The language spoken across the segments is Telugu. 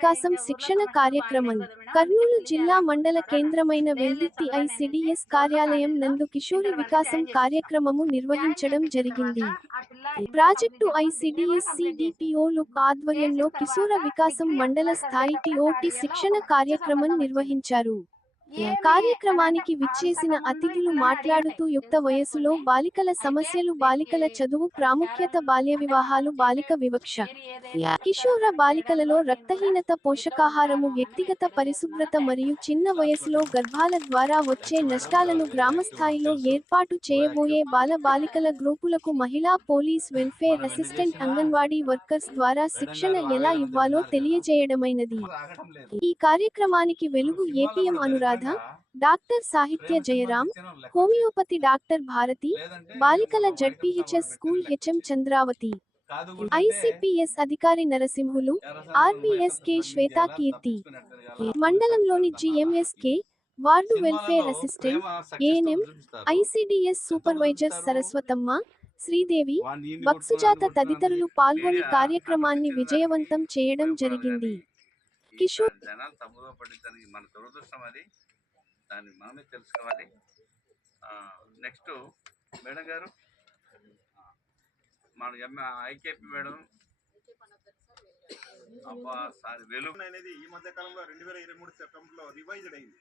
వికాసం శిక్షణ కార్యక్రమం కర్నూలు జిల్లా మండల కేంద్రమైన వెల్దుర్తి ఐసిడిఎస్ కార్యాలయం నందు కిషోరి వికాసం కార్యక్రమము నిర్వహించడం జరిగింది. ప్రాజెక్టు ఐసిడిఎస్ సిడిపిఓలు ఆధ్వర్యంలో కిశోర వికాసం మండల స్థాయి టిఓటి శిక్షణ కార్యక్రమం నిర్వహించారు. కార్యక్రమానికి విచ్చేసిన అతిథులు మాట్లాడుతూ యుక్త వయసులో బాలికల సమస్యలు, బాలికల చదువు ప్రాముఖ్యత, బాల్య వివాహాలు, బాలిక వివక్ష, కిషోర బాలికలలో రక్తహీనత, పోషకాహారము, వ్యక్తిగత పరిశుభ్రత మరియు చిన్న వయసులో గర్భాల ద్వారా వచ్చే నష్టాలను గ్రామస్థాయిలో ఏర్పాటు చేయబోయే బాల బాలికల గ్రూపులకు మహిళా police, welfare assistant, anganwadi workers ద్వారా శిక్షణ ఎలా ఇవ్వాలో తెలియజేయడమైనది. ఈ కార్యక్రమానికి వెలుగు ఏపీఎం అనురాధ, డాక్టర్ సాహిత్య జయరాం, హోమియోపతి డాక్టర్ భారతి, బాలికల ZPHS school HM Chandravathi, ICPS అధికారి నరసింహులు, ఆర్బీఎస్కే శ్వేతా కీర్తి, మండలంలోని GMSK, ward welfare assistant, ANM, ICDS supervisor Saraswathamma, Sridevi, బక్సుజాత తదితరులు పాల్గొని కార్యక్రమాన్ని విజయవంతం చేయడం జరిగింది. కిషోర్ జనాలు తప్పుదో పడిందని మన దురదృష్టం, అది దాన్ని మనమే తెలుసుకోవాలి. నెక్స్ట్ మేడం గారు, మన ఐకేపీ మేడం. అబ్బా సార్, వెలుగు అనేది ఈ మధ్య కాలంలో 2023 సెప్టెంబర్లో రివైజ్డ్ అయింది.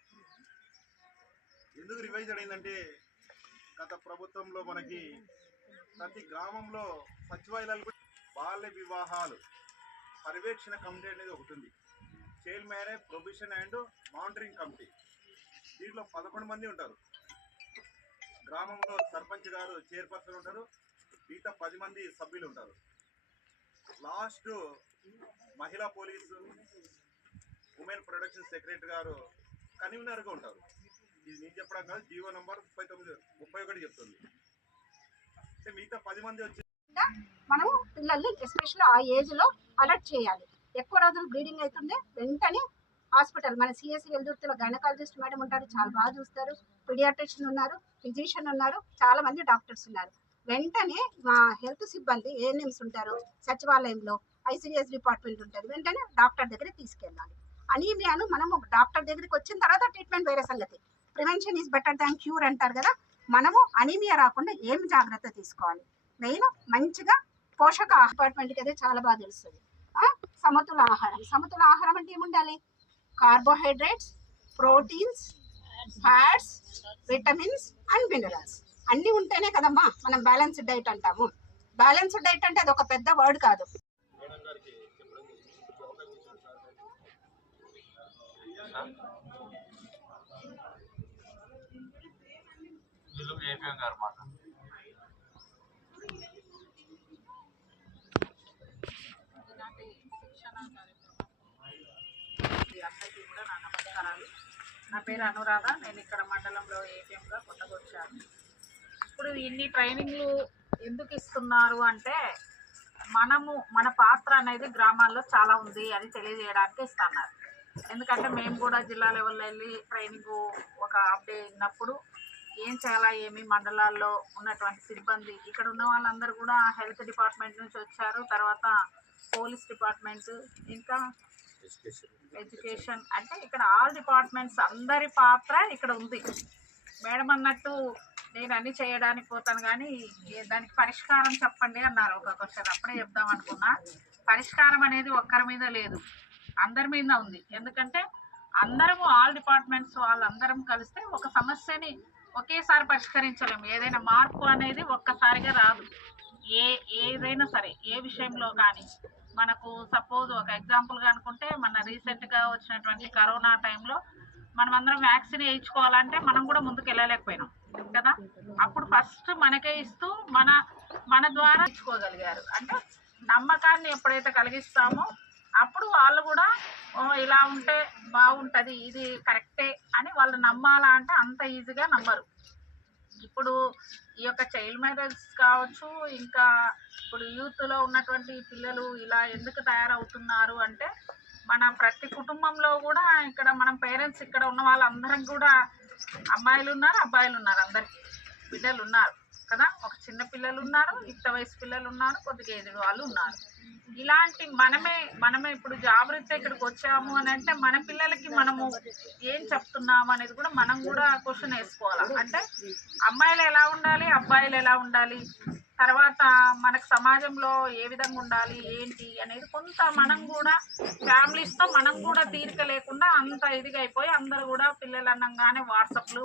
ఎందుకు రివైజ్డ్ అయిందంటే, గత ప్రభుత్వంలో మనకి ప్రతి గ్రామంలో సచివాలయాలు బాల్య వివాహాలు పర్యవేక్షణ కమిటీ అనేది ఒకటి ఉంది. Chairman, prohibition and monitoring committee. దీంట్లో 11 మంది ఉంటారు. గ్రామంలో సర్పంచ్ గారు చైర్పర్సన్ ఉంటారు, మిగతా 10 మంది సభ్యులు ఉంటారు. లాస్ట్ మహిళా పోలీసు, ఉమెన్ ప్రొటెక్షన్ సెక్రటరీ గారు కన్వీనర్గా ఉంటారు. ఇది నేను చెప్పడం కాదు, జీవో నంబర్ 31 చెప్తుంది. అంటే మిగతా 10 మంది వచ్చి మనము పిల్లల్ని ఎస్పెషల్లీ ఆ ఏజ్లో అలర్ట్ చేయాలి. ఎక్కువ రోజులు బ్లీడింగ్ అవుతుండే వెంటనే హాస్పిటల్, మన సిఎస్సి వెల్దుర్తిలో గైనకాలజిస్ట్ మేడం ఉంటారు, చాలా బాగా చూస్తారు. పీడియాట్రిషియన్ ఉన్నారు, ఫిజిషియన్ ఉన్నారు, చాలా మంది డాక్టర్స్ ఉన్నారు. వెంటనే మా హెల్త్ సిబ్బంది, ఏఎన్ఎంస్ ఉంటారు, సచివాలయంలో ఐసిడిఎస్ డిపార్ట్మెంట్ ఉంటుంది, వెంటనే డాక్టర్ దగ్గరికి తీసుకెళ్ళాలి. అనీమియాను మనము డాక్టర్ దగ్గరికి వచ్చిన తర్వాత ట్రీట్మెంట్ వేరే సంగతి. Prevention is better than cure అంటారు కదా. మనము అనీమియా రాకుండా ఏం జాగ్రత్త తీసుకోవాలి? మెయిన్ మంచిగా పోషక డిపార్ట్మెంట్కి అయితే చాలా బాగా తెలుస్తుంది. సమతుల ఆహారం. సమతుల ఆహారం అంటే ఏముండాలి? Carbohydrates, proteins, fats, vitamins and minerals అన్నీ ఉంటేనే కదమ్మా మనం బ్యాలెన్స్డ్ డైట్ అంటాము. బ్యాలెన్స్డ్ డైట్ అంటే అది ఒక పెద్ద వర్డ్ కాదు. అందరికీ కూడా నా నమస్కారాలు. నా పేరు అనురాధ. నేను ఇక్కడ మండలంలో ఏపీఎంగా కొత్తగా వచ్చాను. ఇప్పుడు ఇన్ని ట్రైనింగ్లు ఎందుకు ఇస్తున్నారు అంటే, మన పాత్ర అనేది గ్రామాల్లో చాలా ఉంది అని తెలియజేయడానికి ఇస్తున్నారు. ఎందుకంటే మేము కూడా జిల్లా లెవెల్లో వెళ్ళి ట్రైనింగ్ ఒక అప్డేట్ అయినప్పుడు ఏం చేయాలా, ఏమి మండలాల్లో ఉన్నటువంటి సిబ్బంది, ఇక్కడ ఉన్న వాళ్ళందరూ కూడా హెల్త్ డిపార్ట్మెంట్ నుంచి వచ్చారు, తర్వాత పోలీస్ డిపార్ట్మెంట్, ఇంకా ఎడ్యుకేషన్, అంటే ఇక్కడ ఆల్ డిపార్ట్మెంట్స్ అందరి పాత్ర ఇక్కడ ఉంది. మేడం అన్నట్టు నేను అన్నీ చేయడానికి పోతాను కానీ దానికి పరిష్కారం చెప్పండి అన్నారు ఒక క్వశ్చన్. అప్పుడే చెప్దాం అనుకున్నా. పరిష్కారం అనేది ఒక్కరి మీద లేదు, అందరి మీద ఉంది. ఎందుకంటే అందరము ఆల్ డిపార్ట్మెంట్స్ వాళ్ళందరం కలిస్తే ఒక సమస్యని ఒకేసారి పరిష్కరించలేము. ఏదైనా మార్పు అనేది ఒక్కసారిగా రాదు. ఏదైనా సరే, ఏ విషయంలో కానీ. మనకు సపోజ్ ఒక ఎగ్జాంపుల్గా అనుకుంటే, మన రీసెంట్గా వచ్చినటువంటి కరోనా టైంలో మనం అందరం వ్యాక్సిన్ వేయించుకోవాలంటే మనం కూడా ముందుకు వెళ్ళలేకపోయినాం కదా. అప్పుడు ఫస్ట్ మనకే ఇస్తూ మన ద్వారా ఇచ్చుకోగలిగారు. అంటే నమ్మకాన్ని ఎప్పుడైతే కలిగిస్తామో అప్పుడు వాళ్ళు కూడా ఇలా ఉంటే బాగుంటుంది, ఇది కరెక్టే అని వాళ్ళు నమ్మాలా అంటే అంత ఈజీగా నమ్మరు. ఇప్పుడు ఈ యొక్క చైల్డ్ మ్యారేజ్ కావచ్చు, ఇంకా ఇప్పుడు యూత్లో ఉన్నటువంటి పిల్లలు ఇలా ఎందుకు తయారవుతున్నారు అంటే, మన ప్రతి కుటుంబంలో కూడా ఇక్కడ మనం పేరెంట్స్ ఇక్కడ ఉన్న వాళ్ళందరం కూడా అమ్మాయిలు ఉన్నారు, అబ్బాయిలు ఉన్నారు, అందరికి బిడ్డలు ఉన్నారు కదా. ఒక చిన్న పిల్లలు ఉన్నారు, యుక్త వయసు పిల్లలు ఉన్నారు, కొద్దిగా ఏజ్డ్ వాళ్ళు ఉన్నారు. ఇలాంటి మనమే ఇప్పుడు జాబ్ ఇక్కడికి వచ్చాము అని అంటే మన పిల్లలకి మనము ఏం చెప్తున్నాము అనేది కూడా మనం కూడా క్వశ్చన్ వేసుకోవాలి. అంటే అమ్మాయిలు ఎలా ఉండాలి, అబ్బాయిలు ఎలా ఉండాలి, తర్వాత మనకు సమాజంలో ఏ విధంగా ఉండాలి ఏంటి అనేది కొంత మనం కూడా ఫ్యామిలీస్తో మనం కూడా తీరిక లేకుండా అంత ఇదిగా అయిపోయి అందరూ కూడా పిల్లలు అన్నంగానే వాట్సాప్లు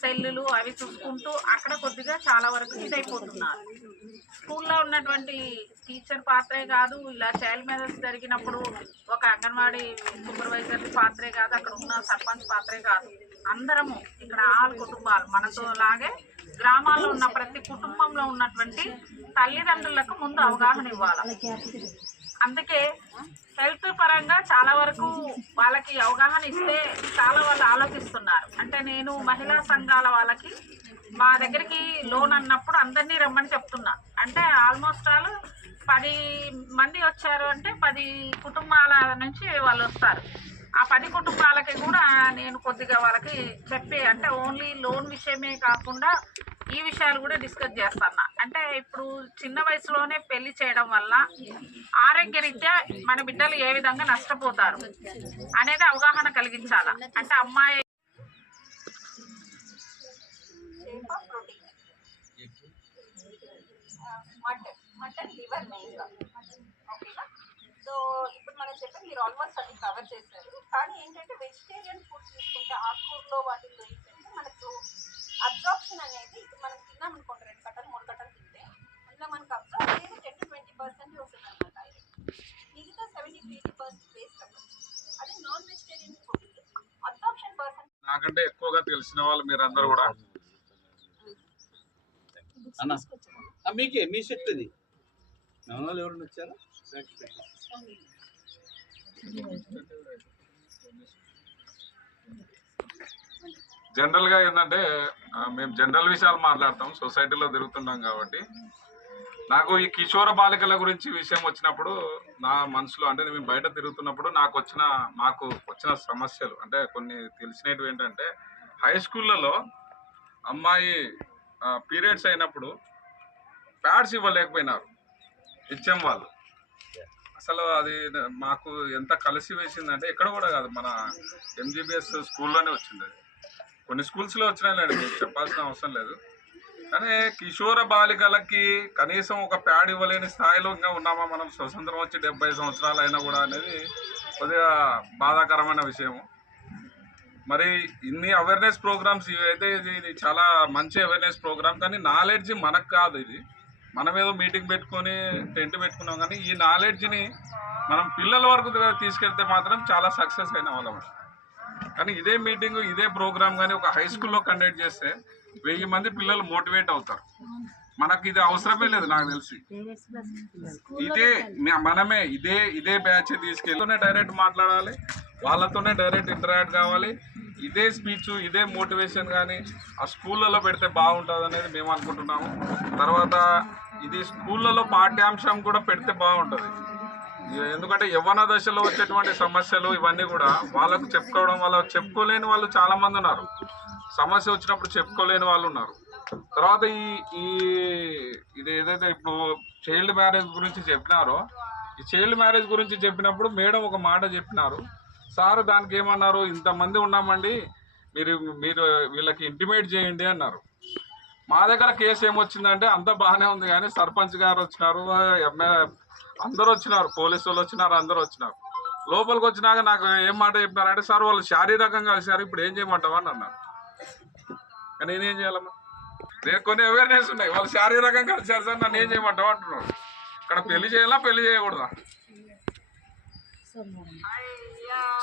సెల్లులు అవి చూసుకుంటూ అక్కడ కొద్దిగా చాలా వరకు ఇదైపోతున్నారు. స్కూల్లో ఉన్నటువంటి టీచర్ పాత్రే కాదు, ఇలా చైల్డ్ మ్యారేజ్ జరిగినప్పుడు ఒక అంగన్వాడీ సూపర్వైజర్ పాత్రే కాదు, అక్కడ ఉన్న సర్పంచ్ పాత్రే కాదు, అందరము ఇక్కడ ఆల్ కుటుంబాలు మనతో లాగే గ్రామాల్లో ఉన్న ప్రతి కుటుంబంలో ఉన్నటువంటి తల్లిదండ్రులకు ముందు అవగాహన ఇవ్వాలి. అందుకే హెల్త్ పరంగా చాలా వరకు వాళ్ళకి అవగాహన ఇస్తే చాలా వాళ్ళు ఆలోచిస్తున్నారు. అంటే నేను మహిళా సంఘాల వాళ్ళకి మా దగ్గరికి లోన్ అన్నప్పుడు అందరినీ రమ్మని చెప్తున్నా. అంటే ఆల్మోస్ట్ ఆల్ 10 మంది వచ్చారు అంటే 10 కుటుంబాల నుంచి వాళ్ళు వస్తారు. ఆ 10 కుటుంబాలకి కూడా నేను కొద్దిగా వాళ్ళకి చెప్పి, అంటే ఓన్లీ లోన్ విషయమే కాకుండా ఈ విషయాలు కూడా డిస్కస్ చేస్తున్నా. అంటే ఇప్పుడు చిన్న వయసులోనే పెళ్లి చేయడం వల్ల ఆరోగ్యరీత్యా మన బిడ్డలు ఏ విధంగా నష్టపోతారు అనేది అవగాహన కలిగించాల. అంటే అమ్మాయి మటన్ లివర్ మెయిన్గా ఓకేనా. సో ఇప్పుడు మనం చెప్పి మీరు ఆల్మోస్ట్ అన్ని కవర్ చేశారు. కానీ ఏంటంటే వెజిటేరియన్ ఫుడ్ తీసుకుంటే ఆకుకూరలో వాటిల్లో ఏంటంటే మనకు అబ్జార్ప్షన్ అనేది ఇప్పుడు మనం తిన్నాం అనుకోండి 2 కట్టలు 3 కట్టలు తింటే అందులో మనకు అబ్జార్బ్ అనేది 10-20% వస్తుంది అనమాట. మిగతా 70-80% వేస్ట్ అవ్వచ్చు. అదే non vegetarian food absorption percent నాకంటే ఎక్కువగా తెలిసిన వాళ్ళు మీరందరూ కూడా అన్న మీకే మీ చెప్తుంది వాళ్ళు ఎవరు వచ్చారా? జనరల్గా ఏంటంటే మేము జనరల్ విషయాలు మాట్లాడతాం, సొసైటీలో తిరుగుతుంటాం కాబట్టి నాకు ఈ కిషోర బాలికల గురించి విషయం వచ్చినప్పుడు నా మనసులో, అంటే మేము బయట తిరుగుతున్నప్పుడు మాకు వచ్చిన సమస్యలు అంటే కొన్ని తెలిసినవి ఏంటంటే, హై స్కూళ్ళలో అమ్మాయి పీరియడ్స్ అయినప్పుడు ప్యాడ్స్ ఇవ్వలేకపోయినారు హెచ్ఎం వాళ్ళు. అసలు అది మాకు ఎంత కలిసి వేసిందంటే, ఎక్కడ కూడా కాదు, మన ఎంజీబీఎస్ స్కూల్లోనే వచ్చింది. అది కొన్ని స్కూల్స్లో వచ్చినాయిలేండి, మీకు చెప్పాల్సిన అవసరం లేదు. కానీ కిషోర బాలికలకి కనీసం ఒక ప్యాడ్ ఇవ్వలేని స్థాయిలో ఇంకా ఉన్నామా మనం? స్వతంత్రం వచ్చి 70 సంవత్సరాలు అయినా కూడా అనేది కొద్దిగా బాధాకరమైన విషయము. మరి ఇన్ని అవేర్నెస్ ప్రోగ్రామ్స్ ఇవైతే ఇది చాలా మంచి అవేర్నెస్ ప్రోగ్రామ్, కానీ నాలెడ్జ్ మనకు కాదు. ఇది మనం ఏదో మీటింగ్ పెట్టుకొని టెంట్ పెట్టుకున్నాం, కానీ ఈ నాలెడ్జ్ని మనం పిల్లల వరకు తీసుకెళ్తే మాత్రం చాలా సక్సెస్ అయిన వాళ్ళం. కానీ ఇదే మీటింగ్ ఇదే ప్రోగ్రామ్ కానీ ఒక హై స్కూల్లో కండక్ట్ చేస్తే 1000 మంది పిల్లలు మోటివేట్ అవుతారు. మనకి ఇది అవసరమే లేదు నాకు తెలిసి. మనమే ఇదే బ్యాచ్ తీసుకెళ్ళి డైరెక్ట్ మాట్లాడాలి, వాళ్ళతోనే డైరెక్ట్ ఇంటరాక్ట్ కావాలి. ఇదే స్పీచ్ ఇదే మోటివేషన్ కానీ ఆ స్కూళ్ళలో పెడితే బాగుంటుంది అనేది మేము అనుకుంటున్నాము. తర్వాత ఇది స్కూళ్ళలో పాఠ్యాంశం కూడా పెడితే బాగుంటుంది. ఎందుకంటే యవ్వన దశలో వచ్చేటువంటి సమస్యలు ఇవన్నీ కూడా వాళ్ళకు చెప్పుకోవడం వల్ల చెప్పుకోలేని వాళ్ళు చాలామంది ఉన్నారు. సమస్య వచ్చినప్పుడు చెప్పుకోలేని వాళ్ళు ఉన్నారు. తర్వాత ఇది ఏదైతే ఇప్పుడు చైల్డ్ మ్యారేజ్ గురించి చెప్పినారో, ఈ చైల్డ్ మ్యారేజ్ గురించి చెప్పినప్పుడు మేడం ఒక మాట చెప్పినారు. సార్ దానికి ఏమన్నారు, ఇంతమంది ఉన్నామండి, మీరు వీళ్ళకి ఇంటిమేట్ చేయండి అన్నారు. మా దగ్గర కేసు ఏమొచ్చిందంటే అంతా బాగానే ఉంది, కానీ సర్పంచ్ గారు వచ్చినారు, అందరూ వచ్చినారు, పోలీసు వాళ్ళు వచ్చినారు, అందరూ వచ్చినారు. లోపలికి వచ్చినాక నాకు ఏం మాట చెప్పినారంటే, సార్ వాళ్ళు శారీరకంగా కలిసారు, ఇప్పుడు ఏం చేయమంటావా అని అన్నారు. కానీ నేనేం చేయాలమ్మా? నేను కొన్ని అవేర్నెస్ ఉన్నాయి, వాళ్ళు శారీరకంగా కలిసారు సార్, నన్ను ఏం చేయమంటావా అంటున్నారు. ఇక్కడ పెళ్లి చేయాలా పెళ్లి చేయకూడదా?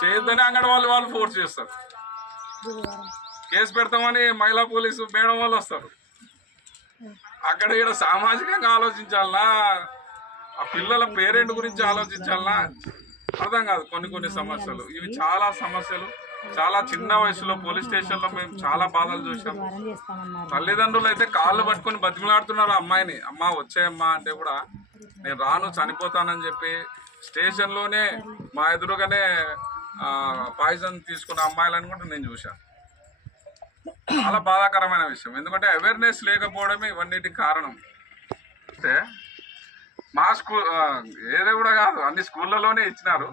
చేయొద్దని అంగన్వాడీ వాళ్ళు ఫోర్స్ చేస్తారు. కేసు పెడతామని మహిళా పోలీసు మేడం వాళ్ళు వస్తారు. అక్కడ ఇక్కడ సామాజికంగా ఆలోచించాలనా, ఆ పిల్లల పేరెంట్ గురించి ఆలోచించాలనా అర్థం కాదు. కొన్ని సమస్యలు ఇవి చాలా సమస్యలు. చాలా చిన్న వయసులో పోలీస్ స్టేషన్లో మేము చాలా బాధలు చూసాము. తల్లిదండ్రులు అయితే కాళ్ళు పట్టుకొని బతిమలాడుతున్నారు అమ్మాయిని, అమ్మ వచ్చేయమ్మా అంటే కూడా నేను రాను చనిపోతానని చెప్పి స్టేషన్లోనే మా ఎదురుగానే పాయిజన్ తీసుకున్న అమ్మాయిలను కూడా నేను చూశాను. చాలా బాధాకరమైన విషయం. ఎందుకంటే అవేర్నెస్ లేకపోవడమే ఇవన్నిటికి కారణం. అంటే మా స్కూల్ ఏదో కూడా కాదు, అన్ని స్కూళ్ళలోనే ఇచ్చినారు.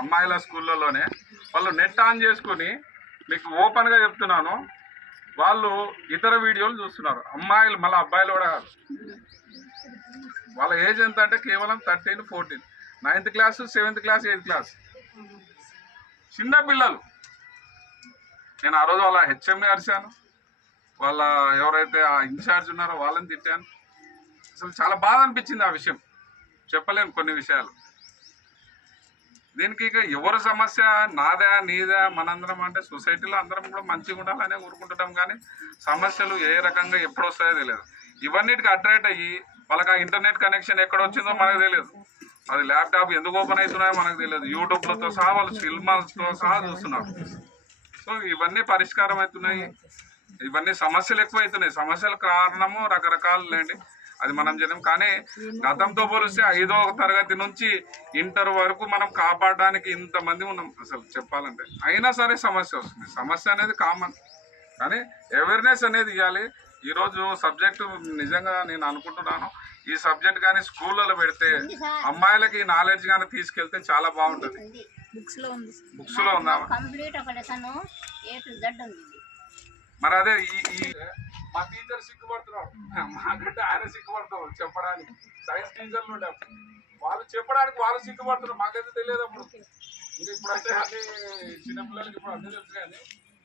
అమ్మాయిల స్కూళ్ళలోనే వాళ్ళు నెట్ ఆన్ చేసుకుని, మీకు ఓపెన్గా చెప్తున్నాను, వాళ్ళు ఇతర వీడియోలు చూస్తున్నారు. అమ్మాయిలు మళ్ళీ అబ్బాయిలు కూడా కాదు. వాళ్ళ ఏజ్ ఎంత అంటే కేవలం 13, 14, 9th class, 7th class, 8th class చిన్న పిల్లలు. నేను ఆ రోజు వాళ్ళ హెచ్ఎంని అరిశాను, వాళ్ళ ఎవరైతే ఆ ఇన్ఛార్జ్ ఉన్నారో వాళ్ళని తిట్టాను. అసలు చాలా బాధ అనిపించింది ఆ విషయం, చెప్పలేను కొన్ని విషయాలు. దీనికి ఇక ఎవరి సమస్య, నాదా నీదా మనందరం అంటే సొసైటీలో అందరం కూడా మంచిగా ఉండాలనే ఊరుకుంటున్నాం. కానీ సమస్యలు ఏ రకంగా ఎప్పుడు వస్తాయో తెలియదు. ఇవన్నిటికి అట్రాక్ట్ అయ్యి వాళ్ళకి ఆ ఇంటర్నెట్ కనెక్షన్ ఎక్కడ వచ్చిందో మనకు తెలియదు, అది ల్యాప్టాప్ ఎందుకు ఓపెన్ అవుతున్నాయో మనకు తెలియదు, యూట్యూబ్లతో సహా వాళ్ళు సినిమాలతో సహా చూస్తున్నారు. సో ఇవన్నీ పరిష్కారం అవుతున్నాయి, ఇవన్నీ సమస్యలు ఎక్కువ అవుతున్నాయి. సమస్యల కారణము రకరకాలు లేండి, అది మనం చేయలేం. కానీ గతంతో పోలిస్తే 5వ తరగతి నుంచి ఇంటర్ వరకు మనం కాపాడడానికి ఇంతమంది ఉన్నాం అసలు చెప్పాలంటే. అయినా సరే సమస్య వస్తుంది. సమస్య అనేది కామన్, కానీ అవేర్నెస్ అనేది ఇవ్వాలి. ఈరోజు సబ్జెక్టు నిజంగా నేను అనుకుంటున్నాను, ఈ సబ్జెక్ట్ కానీ స్కూళ్ళలో పెడితే అమ్మాయిలకి నాలెడ్జ్ కానీ తీసుకెళ్తే చాలా బాగుంటుంది. బుక్స్ లో ఉందా? మరి అదే ఈ మా టీచర్ సిగ్గుపడుతున్నాడు, మాకంటే ఆయన సిగ్గుపడతాడు చెప్పడానికి. సైన్స్ టీచర్లు ఉండే వాళ్ళు చెప్పడానికి వాళ్ళు సిగ్గుపడుతున్నారు, మాకైతే తెలియదు అప్పుడు. ఇంకా ఇప్పుడైతే అన్ని చిన్నపిల్లలకి ఇప్పుడు అన్నీ తెలుసు, కానీ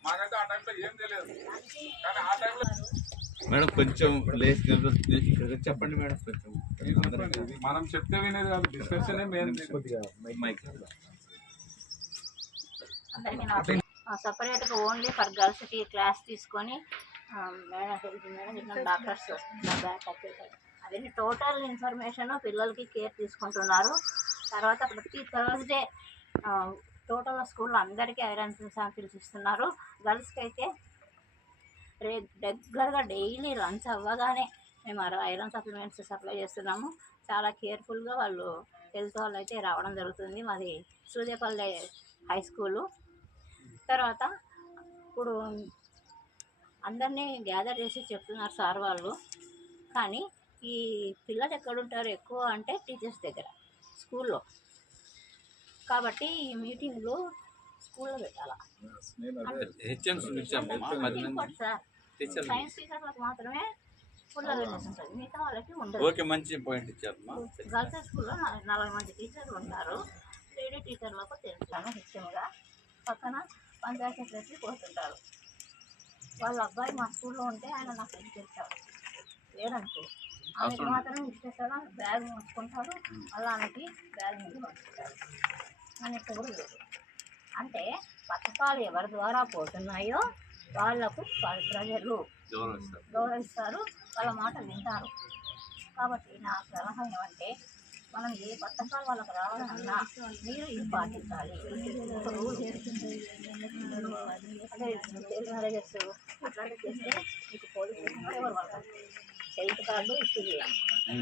మాకైతే ఆ టైంలో ఏం తెలియదు. కానీ ఆ టైంలో మేడం కొంచెం చెప్పండి మేడం, కొంచెం మనం చెప్తే వినేది కాదు, డిస్కషన్ మెయిన్. సపరేట్గా ఓన్లీ ఫర్ గర్ల్స్కి క్లాస్ తీసుకొని మేడం డాక్టర్స్ అవన్నీ టోటల్ ఇన్ఫర్మేషన్ పిల్లలకి కేర్ తీసుకుంటున్నారు. తర్వాత ప్రతి థర్స్డే టోటల్ స్కూల్లో అందరికీ ఐరన్ శాంపిల్స్ ఇస్తున్నారు. గర్ల్స్కి అయితే రెగ్యులర్గా డైలీ లంచ్ అవ్వగానే మేము ఐరన్ సప్లిమెంట్స్ సప్లై చేస్తున్నాము. చాలా కేర్ఫుల్గా వాళ్ళు హెల్త్ వాళ్ళు అయితే రావడం జరుగుతుంది. మాది సూర్యపల్లి హై స్కూలు. తర్వాత ఇప్పుడు అందరినీ గ్యాదర్ చేసి చెప్తున్నారు సార్ వాళ్ళు, కానీ ఈ పిల్లలు ఎక్కడుంటారు ఎక్కువ అంటే టీచర్స్ దగ్గర, స్కూల్లో. కాబట్టి ఈ మీటింగ్లు స్కూల్లో పెట్టాలా. సార్ సైన్స్ టీచర్లకు మాత్రమే ఫుల్ అవేర్నెస్ ఉంటుంది, మిగతా వాళ్ళకి ఉండదు. ఓకే, మంచి పాయింట్ ఇచ్చారు. గర్ల్స్ స్కూల్లో 40 మంది టీచర్లు ఉంటారు. లేడీ టీచర్లకు తెలుస్తాను ముఖ్యంగా. పక్కన పంచాయతీ సెక్రటరీ పోతుంటారు. వాళ్ళ అబ్బాయి మా స్కూల్లో ఉంటే ఆయన నాకు ఇచ్చేస్తాడు, లేదనుకో ఆమెకి మాత్రం ఇచ్చేస్తాడు. బ్యాగ్ మోసుకుంటారు, అలా ఆమెకి బ్యాగ్ మీద పంపిస్తారు. అని ఇక్కడ కూడా లేదు. అంటే పథకాలు ఎవరి ద్వారా పోతున్నాయో వాళ్లకు ప్రజలు గౌరవిస్తారు, వాళ్ళ మాట వింటారు. కాబట్టి నా సలహా ఏమంటే, మనం ఏ పథకాలు వాళ్ళకి రావాలన్నా మీరు ఇది పాటించాలి. ఒక రూల్ అంటే చైల్డ్ మ్యారేజెస్ అట్లాంటివి చేస్తే మీకు పోలీస్ స్టేషన్ కూడా ఎవరు వాళ్ళు హెల్త్ కార్డు ఇష్యూ చేయాలి,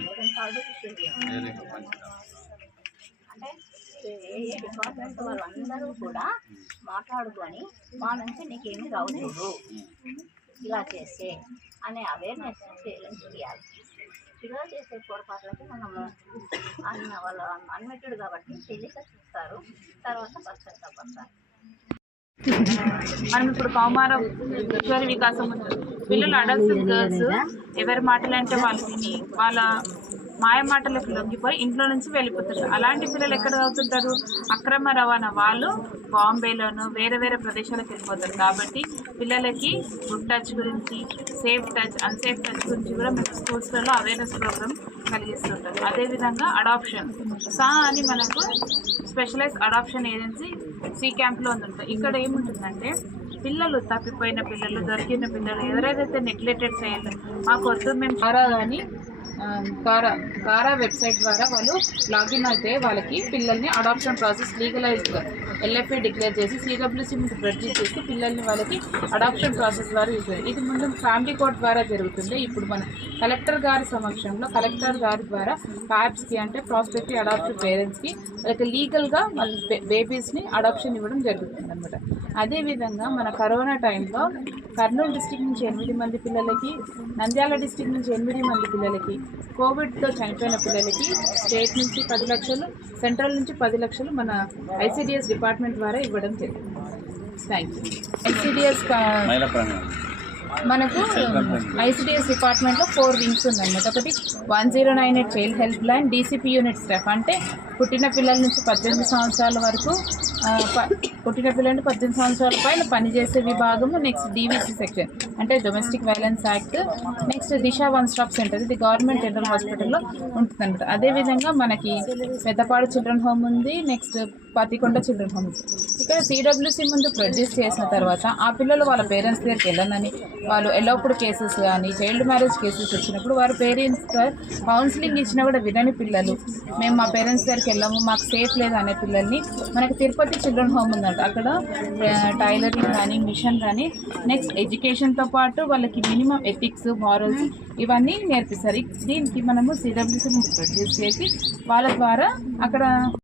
రేషన్ కార్డు ఇష్యూ చేయాలి. అంటే ఏ డిపార్ట్మెంట్ వాళ్ళందరూ కూడా మాట్లాడుకొని మా నుంచి నీకేమీ రావద్దు ఇలా చేస్తే అనే అవేర్నెస్ చేయాలి. పిల్లలు చేసే పొరపాట్లకి మనము వాళ్ళు అన్మెటెడ్ కాబట్టి తెలియక చూస్తారు, తర్వాత పశ్చాత్తాపడతారు. మనం ఇప్పుడు కౌమారం కిషోర వికాసం పిల్లలు అడల్ట్స్ గర్ల్స్ ఎవరి మాటలు అంటే వాళ్ళు విని వాళ్ళ మాయ మాటలకు లొంగిపోయి ఇంట్లో నుంచి వెళ్ళిపోతారు. అలాంటి పిల్లలు ఎక్కడ అవుతుంటారు? అక్రమ రవాణా వాళ్ళు బాంబేలోను వేరే వేరే ప్రదేశాలకు వెళ్ళిపోతారు. కాబట్టి పిల్లలకి గుడ్ టచ్ గురించి, సేఫ్ టచ్, అన్సేఫ్ టచ్ గురించి కూడా మేము స్కూల్స్లలో అవేర్నెస్ ప్రోగ్రామ్ కలిగిస్తుంటాం. అదేవిధంగా అడాప్షన్ సా అని మనకు స్పెషలైజ్ అడాప్షన్ ఏజెన్సీ సి క్యాంప్లో ఉంటుంది. ఇక్కడ ఏముంటుందంటే పిల్లలు తప్పిపోయిన పిల్లలు, దొరికిన పిల్లలు ఎవరైతే నెగ్లెక్టెడ్ చేయాలి మాకు వద్దు మేము కానీ కారా వెబ్సైట్ ద్వారా వాళ్ళు లాగిన్ అయితే వాళ్ళకి పిల్లల్ని అడాప్షన్ ప్రాసెస్ లీగలైజ్డ్గా ఎల్ఎఫ్ఏ డిక్లేర్ చేసి సిడబ్ల్యూసీ రిజిస్టర్ చేసి పిల్లల్ని వాళ్ళకి అడాప్షన్ ప్రాసెస్ ద్వారా ఇస్తారు. ఇది ముందు ఫ్యామిలీ కోర్ట్ ద్వారా జరుగుతుంది. ఇప్పుడు మన కలెక్టర్ గారి సమక్షంలో కలెక్టర్ గారి ద్వారా ప్యాప్స్కి అంటే ప్రాస్పెక్టివ్ అడాప్షన్ పేరెంట్స్కి వాళ్ళకి లీగల్గా వాళ్ళ బేబీస్ని అడాప్షన్ ఇవ్వడం జరుగుతుంది అనమాట. అదేవిధంగా మన కరోనా టైంలో కర్నూలు డిస్టిక్ నుంచి 8 మంది పిల్లలకి, నంద్యాల డిస్టిక్ నుంచి 8 మంది పిల్లలకి, కోవిడ్తో చనిపోయిన పిల్లలకి స్టేట్ నుంచి 10 లక్షలు, సెంట్రల్ నుంచి 10 లక్షలు మన ఐసిడిఎస్ డిపార్ట్మెంట్ ద్వారా ఇవ్వడం జరిగింది. Thank you. ఐసిడిఎస్ మనకు ఐసిడిఎస్ డిపార్ట్మెంట్లో 4 వింగ్స్ ఉందన్నమాట. ఒకటి 1098 child help line, DCP unit staff అంటే పుట్టిన పిల్లల నుంచి 18 సంవత్సరాల వరకు, పుట్టిన పిల్లల నుంచి 18 సంవత్సరాల పైన పనిచేసే విభాగము. నెక్స్ట్ డీవీసీ సెక్షన్ అంటే డొమెస్టిక్ వైలెన్స్ యాక్ట్. నెక్స్ట్ దిశ వన్ స్టాప్ సెంటర్, ఇది గవర్నమెంట్ జనరల్ హాస్పిటల్లో ఉంటుందన్నమాట. అదేవిధంగా మనకి పెద్దపాడు చిల్డ్రన్ హోమ్ ఉంది, నెక్స్ట్ పతికొండ చిల్డ్రన్ హోమ్ ఉంది. ఇక్కడ సిడబ్ల్యూసీ ముందు ప్రొడ్యూస్ చేసిన తర్వాత ఆ పిల్లలు వాళ్ళ పేరెంట్స్ దగ్గరికి వెళ్ళనని, వాళ్ళు ఎలోపుడు కేసెస్ కానీ చైల్డ్ మ్యారేజ్ కేసెస్ వచ్చినప్పుడు వారి పేరెంట్స్ కౌన్సిలింగ్ ఇచ్చినా కూడా వినని పిల్లలు, మేము మా పేరెంట్స్ దగ్గరికి వెళ్ళాము మాకు సేఫ్ లేదు అనే పిల్లల్ని మనకి తిరుపతి చిల్డ్రన్ హోమ్ ఉందంట. అక్కడ టైలరింగ్ కానీ, మిషన్ కానీ, నెక్స్ట్ ఎడ్యుకేషన్తో పాటు వాళ్ళకి మినిమం ఎథిక్స్, మారల్స్ ఇవన్నీ నేర్పిస్తారు. దీనికి మనము సిడబ్ల్యూసీ ముందు ప్రొడ్యూస్ చేసి వాళ్ళ ద్వారా అక్కడ